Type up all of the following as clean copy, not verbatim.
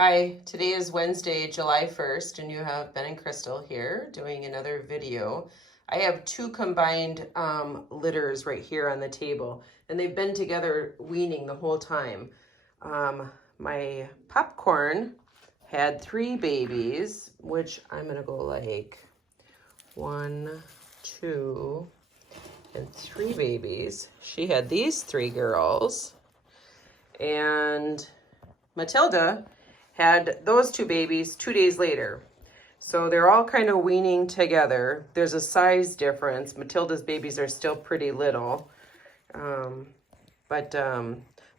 Hi, today is Wednesday, July 1st, and you have Ben and Crystal here doing another video. I have two combined litters right here on the table, and they've been together weaning the whole time. My popcorn had three babies, which I'm going to go like 1, 2, and 3 babies. She had these 3 girls, and Matilda had those 2 babies 2 days later. So they're all kind of weaning together. There's a size difference. Matilda's babies are still pretty little. But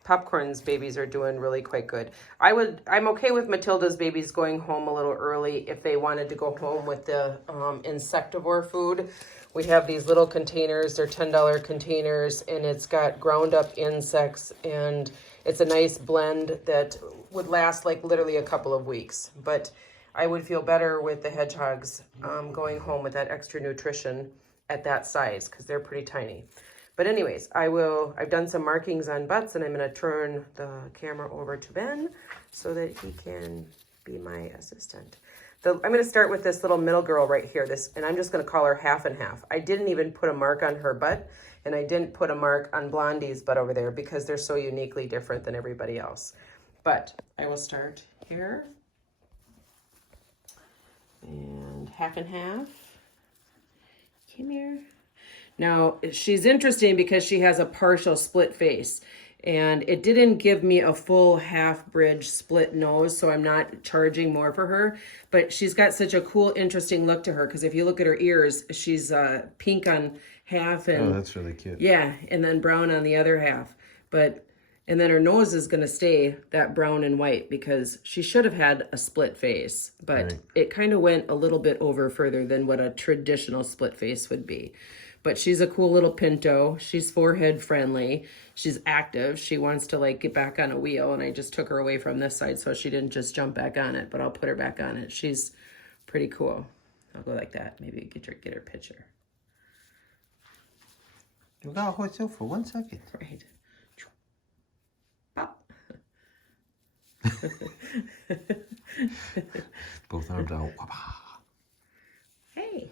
Popcorn's babies are doing really quite good. I'm okay with Matilda's babies going home a little early if they wanted to go home with the insectivore food. We have these little containers. They're $10 containers, and it's got ground up insects, and it's a nice blend that would last like literally a couple of weeks. But I would feel better with the hedgehogs going home with that extra nutrition at that size because they're pretty tiny. But anyways, I've done some markings on butts, and I'm going to turn the camera over to Ben so that he can be my assistant. I'm going to start with this little middle girl right here, and I'm just going to call her half and half. I didn't even put a mark on her butt, and I didn't put a mark on Blondie's butt over there because they're so uniquely different than everybody else. But I will start here. And half and half. Come here. Now, she's interesting because she has a partial split face, and it didn't give me a full half bridge split nose, so I'm not charging more for her, but she's got such a cool, interesting look to her, because if you look at her ears, she's pink on half, and oh, that's really cute. Yeah, and then brown on the other half, and then her nose is going to stay that brown and white because she should have had a split face, but right. It kind of went a little bit over further than what a traditional split face would be. But she's a cool little pinto. She's forehead friendly. She's active. She wants to like get back on a wheel, and I just took her away from this side so she didn't just jump back on it, but I'll put her back on it. She's pretty cool. I'll go like that. Maybe get her picture. You gotta hold still for 1 second. Right. Pop. Both arms out. Hey.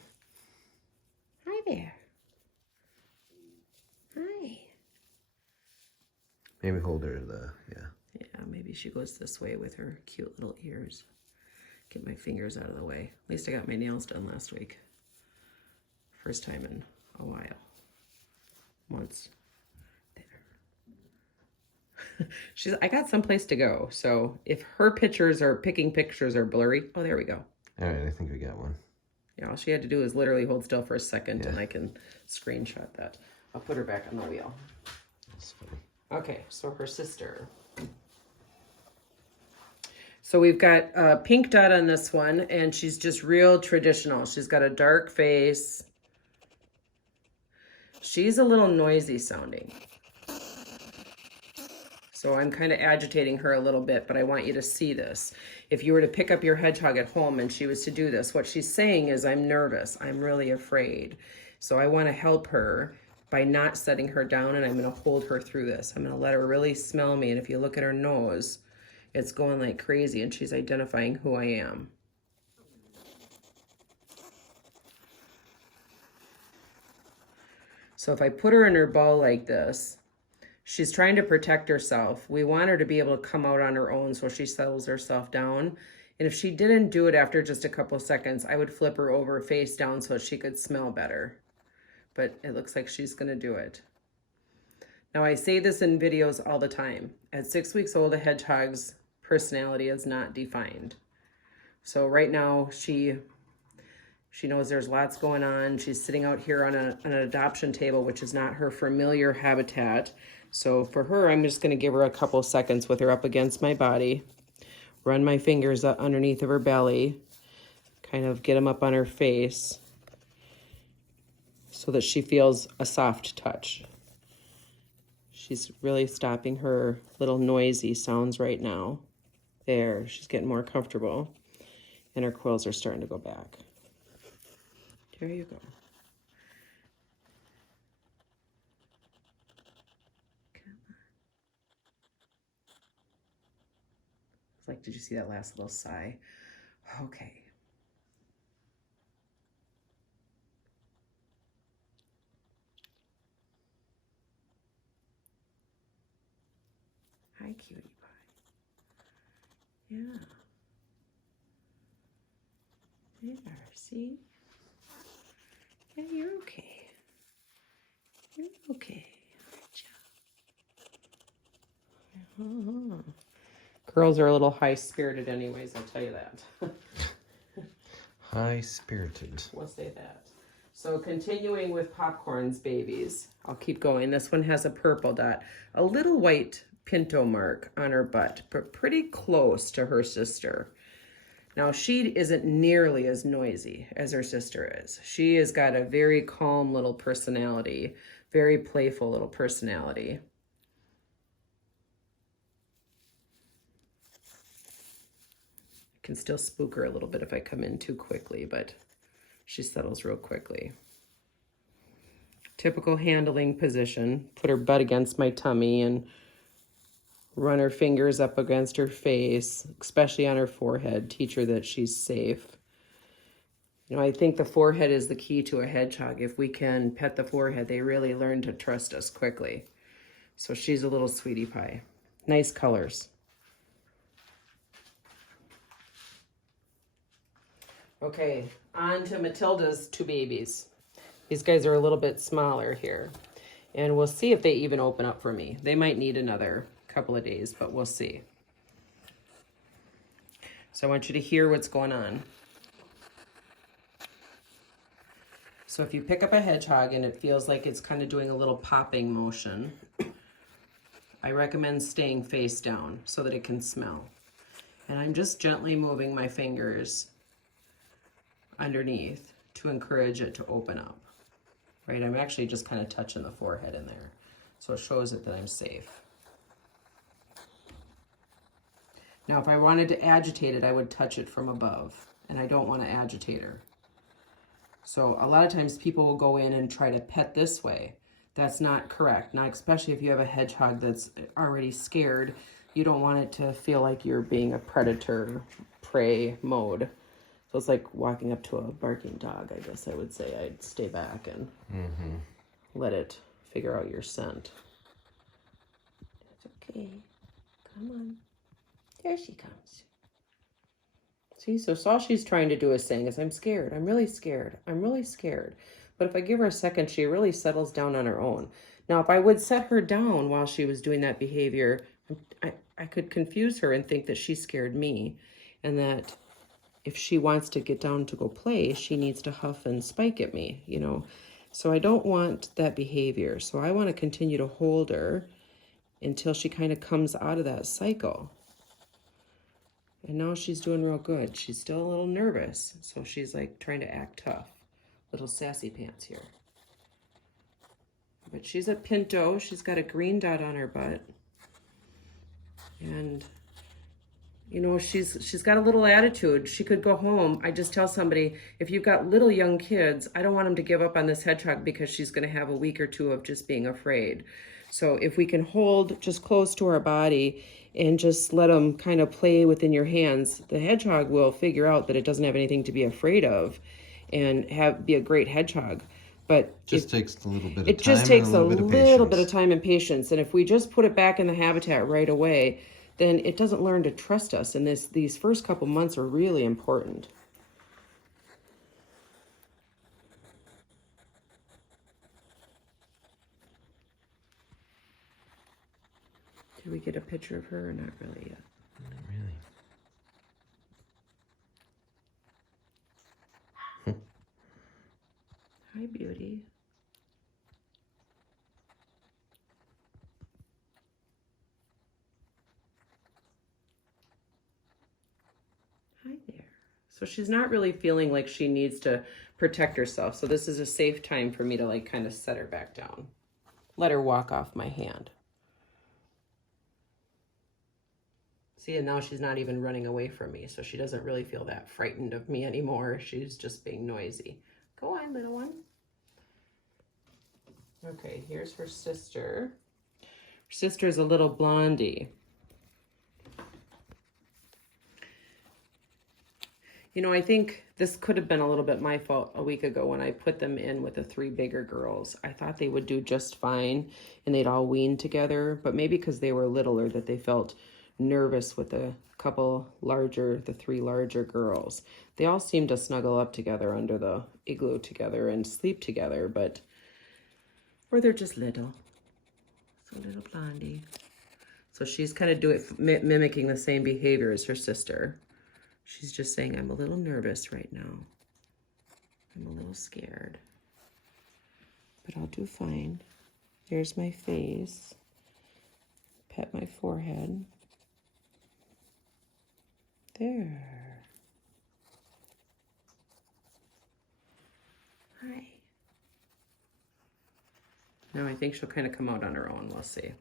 Hi there. Hi. Maybe hold her yeah. Yeah, maybe she goes this way with her cute little ears. Get my fingers out of the way. At least I got my nails done last week. First time in a while. Once. There. I got someplace to go. So if her picking pictures are blurry. Oh, there we go. All right, I think we got one. Yeah, all she had to do is literally hold still for a second, and I can screenshot that. I'll put her back on the wheel. That's funny. Okay, so her sister. So we've got a pink dot on this one, and she's just real traditional. She's got a dark face. She's a little noisy sounding. So I'm kind of agitating her a little bit, but I want you to see this. If you were to pick up your hedgehog at home and she was to do this, what she's saying is, I'm nervous. I'm really afraid. So I want to help her by not setting her down, and I'm going to hold her through this. I'm going to let her really smell me. And if you look at her nose, it's going like crazy, and she's identifying who I am. So if I put her in her ball like this, she's trying to protect herself. We want her to be able to come out on her own so she settles herself down. And if she didn't do it after just a couple seconds, I would flip her over face down so she could smell better. But it looks like she's going to do it. Now, I say this in videos all the time. At 6 weeks old, a hedgehog's personality is not defined. So right now, she knows there's lots going on. She's sitting out here on an adoption table, which is not her familiar habitat. So for her, I'm just going to give her a couple seconds with her up against my body. Run my fingers up underneath of her belly. Kind of get them up on her face so that she feels a soft touch. She's really stopping her little noisy sounds right now. There, she's getting more comfortable. And her quills are starting to go back. There you go. Like, did you see that last little sigh? Okay. Hi, cutie pie. Yeah. There, see? Yeah, you're okay. You're okay. Girls are a little high-spirited anyways, I'll tell you that. High-spirited. We'll say that. So continuing with Popcorn's babies, I'll keep going. This one has a purple dot, a little white pinto mark on her butt, but pretty close to her sister. Now, she isn't nearly as noisy as her sister is. She has got a very calm little personality, very playful little personality. I can still spook her a little bit if I come in too quickly, but she settles real quickly. Typical handling position. Put her butt against my tummy and run her fingers up against her face, especially on her forehead. Teach her that she's safe. You know, I think the forehead is the key to a hedgehog. If we can pet the forehead, they really learn to trust us quickly. So she's a little sweetie pie. Nice colors. Okay, on to Matilda's two babies. These guys are a little bit smaller here. And we'll see if they even open up for me. They might need another couple of days, but we'll see. So I want you to hear what's going on. So if you pick up a hedgehog and it feels like it's kind of doing a little popping motion, I recommend staying face down so that it can smell. And I'm just gently moving my fingers underneath to encourage it to open up. Right, I'm actually just kind of touching the forehead in there. So it shows it that I'm safe. Now, if I wanted to agitate it, I would touch it from above. And I don't want to agitate her. So a lot of times people will go in and try to pet this way. That's not correct. Not especially if you have a hedgehog that's already scared. You don't want it to feel like you're being a predator, prey mode. So it's like walking up to a barking dog, I guess I would say. I'd stay back and let it figure out your scent. It's okay. Come on. There she comes. See, so all she's trying to do is saying is, I'm scared. I'm really scared. I'm really scared. But if I give her a second, she really settles down on her own. Now, if I would set her down while she was doing that behavior, I could confuse her and think that she scared me and that if she wants to get down to go play, she needs to huff and spike at me, you know. So I don't want that behavior. So I want to continue to hold her until she kind of comes out of that cycle. And now she's doing real good. She's still a little nervous. So she's like trying to act tough. Little sassy pants here. But she's a pinto. She's got a green dot on her butt. And you know, she's got a little attitude. She could go home. I just tell somebody, if you've got little young kids, I don't want them to give up on this hedgehog because she's going to have a week or two of just being afraid. So if we can hold just close to our body and just let them kind of play within your hands, the hedgehog will figure out that it doesn't have anything to be afraid of and be a great hedgehog. But just takes a little bit of time. It just takes a little bit of patience. time and patience. And if we just put it back in the habitat right away, then it doesn't learn to trust us. And these first couple months are really important. Did we get a picture of her or not really yet? Not really. Hi, beauty. Hi there. So she's not really feeling like she needs to protect herself. So this is a safe time for me to like kind of set her back down. Let her walk off my hand. See, and now she's not even running away from me. So she doesn't really feel that frightened of me anymore. She's just being noisy. Go on, little one. Okay, here's her sister. Her sister's a little blondie. You know, I think this could have been a little bit my fault a week ago when I put them in with the 3 bigger girls. I thought they would do just fine and they'd all wean together, but maybe because they were littler that they felt nervous with the the 3 larger girls. They all seemed to snuggle up together under the igloo together and sleep together, or they're just little. So little Blondie. So she's kind of mimicking the same behavior as her sister. She's just saying, I'm a little nervous right now. I'm a little scared. But I'll do fine. There's my face. Pet my forehead. There. Hi. Now I think she'll kind of come out on her own. We'll see.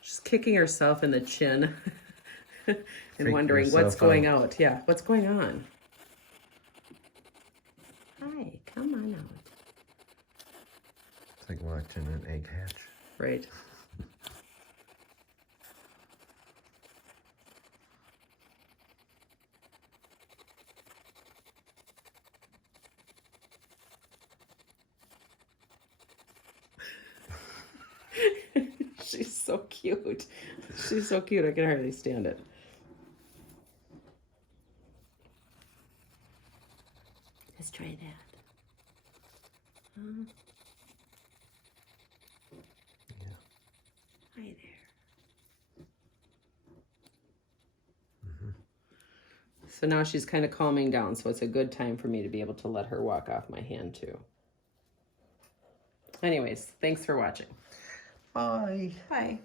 She's kicking herself in the chin and wondering what's going out. Yeah, what's going on? Hi, come on out. It's like watching an egg hatch. Right. She's so cute. She's so cute. I can hardly stand it. Let's try that. Yeah. Hi there. So now she's kind of calming down, so it's a good time for me to be able to let her walk off my hand too. Anyways, thanks for watching. Bye. Bye.